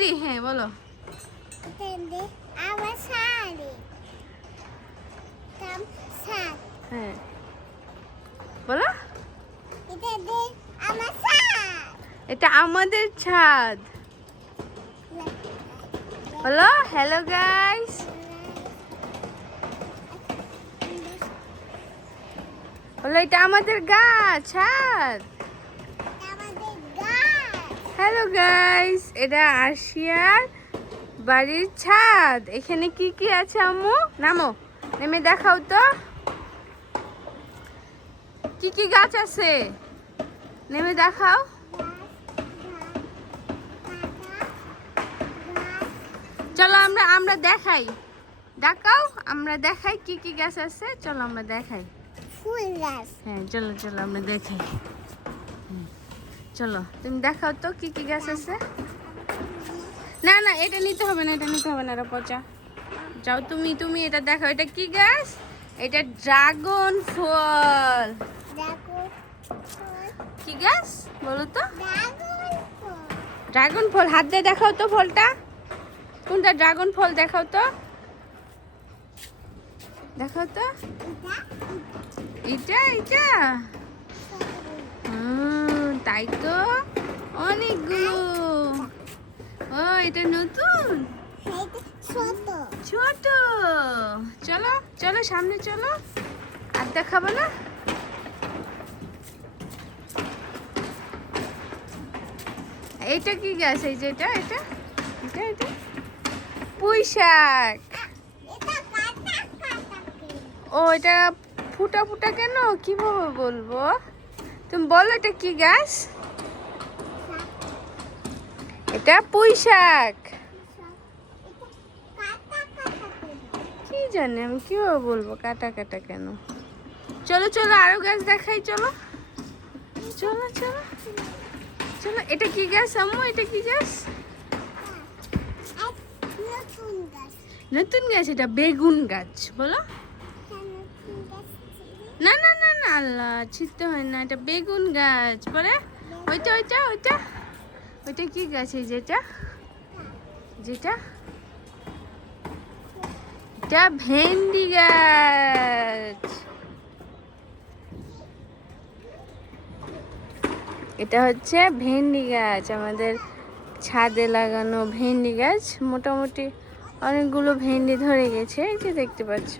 সিঁড়ি, হ্যাঁ বলো। হ্যাঁ বলো। এটা আমাদের ছাদ। বলো হ্যালো গাইস। বলো এটা আমাদের গাছ, ছাদ। হ্যালো গাইস, এটা আরশিয়ার বাড়ির ছাদ। এখানে কি কি আছে আম্মু? নামো, নেমে দেখাও তো কি কি গাছ আছে, নেমে দেখাও। চলো আমরা দেখাই, দেখাও, আমরা দেখাই কি কি গাছ আছে। চলো আমরা দেখাই। ফুল গাছ। হ্যাঁ চলো চলো আমরা দেখাই। চলো তুমি দেখাও তো কি কি গাছ আছে। না না এটা নিতে হবে না, এটা নিতে হবে না, এটা পচা। যাও তুমি তুমি এটা দেখাও, এটা কি গাছ? এটা ড্রাগন ফল। কি গাছ বলো তো? ড্রাগন ফল। হাত দিয়ে দেখাও তো ফলটা, কোনটা ড্রাগন ফল দেখাও তো, দেখাও তো। এটা এটা তাই তো, অনেকগুলো। ও এটা নতুন, ছোট। চলো চলো সামনে চলো, আর দেখাবো না। এইটা কি গাছ? এই যে এটা এটা এটা এটা পুঁই শাক। ও এটা ফুটা ফুটা কেন, কিভাবে বলবো? তুমি বলো এটা কি গাছ? এটা পুঁই শাক। কি জানি আমি কিভাবে বলবো কাটা কাটা কেন। চলো চলো আরো গাছ দেখাই, চলো চলো চলো চলো। এটা কি গাছ আম্মু? এটা কি গাছ? নতুন গাছ, এটা বেগুন গাছ। বলো। না না না না আল্লাহ, ছিটতে হয় না, এটা বেগুন গাছ। পরে ওইটা ওইটা ওইটা ওইটা কি গাছ? এই যেটা যেটা এটা ভেন্ডি গাছ। এটা হচ্ছে ভেন্ডি গাছ, আমাদের ছাদে লাগানো ভেন্ডি গাছ। মোটামুটি অনেকগুলো ভেন্ডি ধরে গেছে, এই যে দেখতে পাচ্ছ।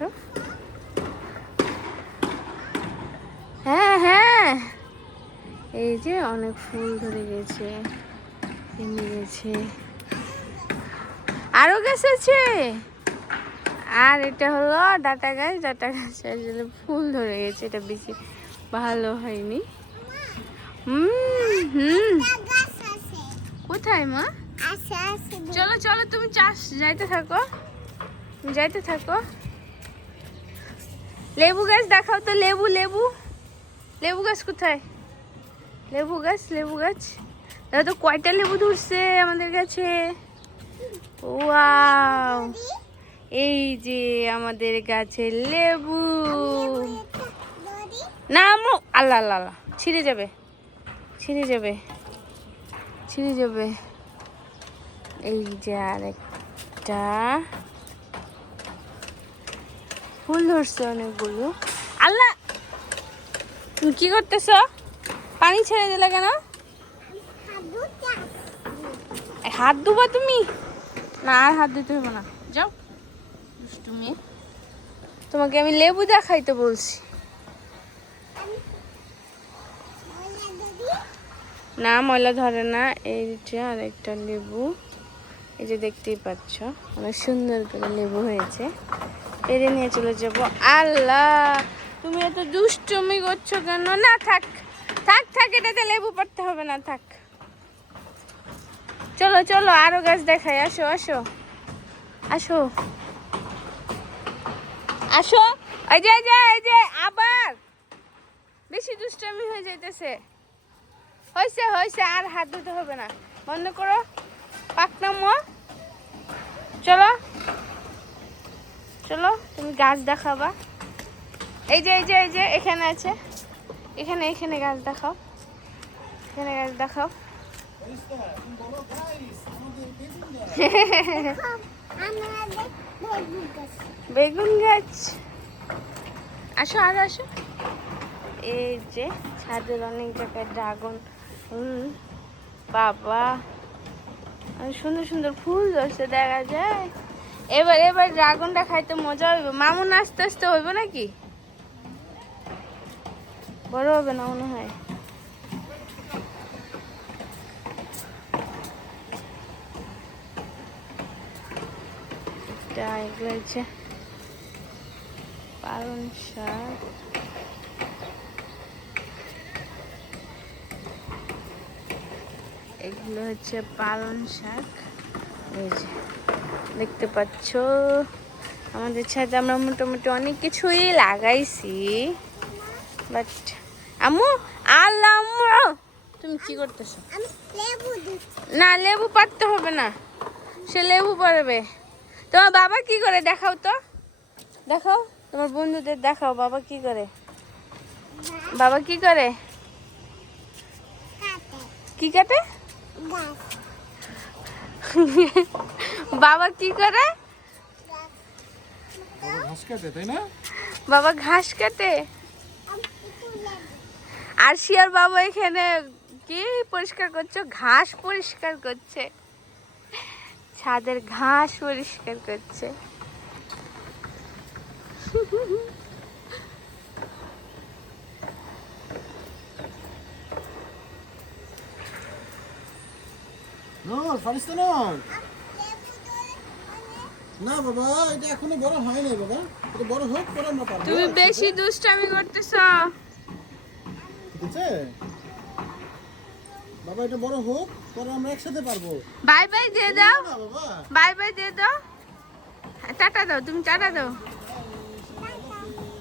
হ্যাঁ হ্যাঁ এই যে অনেক ফুল ধরে গেছে, ভেঙে গেছে। আরো গাছ আছে। আর এটা হলো ডাটা গাছ, ডাটা গাছ আসলে ফুল ধরে গেছে, এটা বেশি ভালো হয়নি। হুম কোথায় মা? চলো চলো তুমি চাষ যাইতে থাকো, যাইতে থাকো। লেবু গাছ দেখাও তো, লেবু লেবু লেবু গাছ কোথায়? লেবু গাছ, লেবু গাছ। দেখো তো কয়টা লেবু ধরছে আমাদের কাছে। ওয়াও, এই যে আমাদের গাছে লেবু। না আম্মু, আল্লাহ আল্লাহ আল্লাহ, ছিঁড়ে যাবে ছিঁড়ে যাবে ছিঁড়ে যাবে। এই যে আরেকটা ফুল ধরছে অনেকগুলো। আল্লাহ তুমি কি করতেছ? পানি ছেড়ে দিলে কেন? হাত ধুবা তুমি? না আর হাত দিতে হবে না, যাও তুমি। তোমাকে আমি লেবু দেখাইতে বলছি। না ময়লা ধরে না। এই যে আরেকটা লেবু, এই যে দেখতেই পাচ্ছ অনেক সুন্দর করে লেবু হয়েছে। পেরে নিয়ে চলে যাব। আল্লাহ তুমি এত দুষ্টুমি করছো কেন? না থাক থাক থাক, এটাতে লেবু পড়তে হবে না, থাক। চলো চলো আরো গাছ দেখাই, আসো আসো আসো আসো। এই যে এই যে এই যে আবার বেশি দুষ্টুমি হয়ে যাইতেছে। হয়েছে হয়েছে, আর হাত ধুতে হবে না, বন্ধ করো পাকনামো। চলো চলো তুমি গাছ দেখাবা। এই যে এই যে এই যে এখানে আছে, এখানে এখানে গাছ দেখাও, এখানে গাছ দেখাও। বেগুন গাছ, আসো আর আসো। এই যে ছাদের অনেক জায়গায় ড্রাগন, বাবা অনেক সুন্দর সুন্দর ফুল ধরছে দেখা যায়। এবার এবার ড্রাগনটা খাইতে মজা হইবে। মামুন আস্তে আস্তে হইব নাকি, বড় হবে না মনে হয়। এগুলো হচ্ছে পালং শাক, এগুলো হচ্ছে পালং শাক। এই যে দেখতে পাচ্ছ আমাদের ছাদে আমরা মোটামুটি অনেক কিছুই লাগাইছি, বাট আম্মু আল্লাহ আম্মু তুমি কি করতেছো? না লেবু পারতে হবে না, সে লেবু পারবে। তোমার বাবা কি করে দেখাও তো, দেখাও তোমার বন্ধুদের দেখাও বাবা কি করে। বাবা কি করে, কি কাটে? বাবা কি করে? ঘাস কাটে, তাই না? বাবা ঘাস কাটে। আর শিয়ার বাবা এখানে কি পরিষ্কার করছো? ঘাস পরিষ্কার করছে, ছাদের ঘাস পরিষ্কার করছে। নর ফারিস তো নর। না বাবা, এটা এখনো বড় হয় নাই বাবা, এটা বড় হোক পরে আমরা পারবো। তুমি বেশি দুষ্টামি করতেছো। ঠিক আছে বাবা, এটা বড় হোক পরে আমরা একসাথে পারবো। বাই বাই দিয়ে দাও, না বাবা, বাই বাই দিয়ে দাও, টাটা দাও, তুমি টাটা দাও,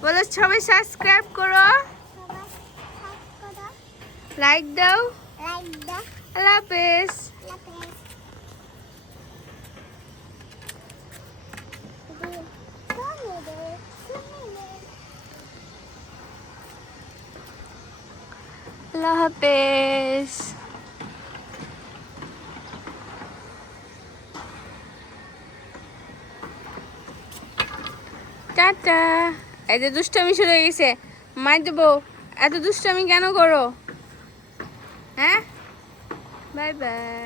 বলো সবাই সাবস্ক্রাইব করো, লাইক দাও, আল্লাহ হাফেজ। আল্লাহ হাফেজ। টাটা। এই যে দুষ্টামি শুরু হয়ে গেছে, মার দেবো, এত দুষ্টামি কেন করো? হ্যাঁ, বাই বাই।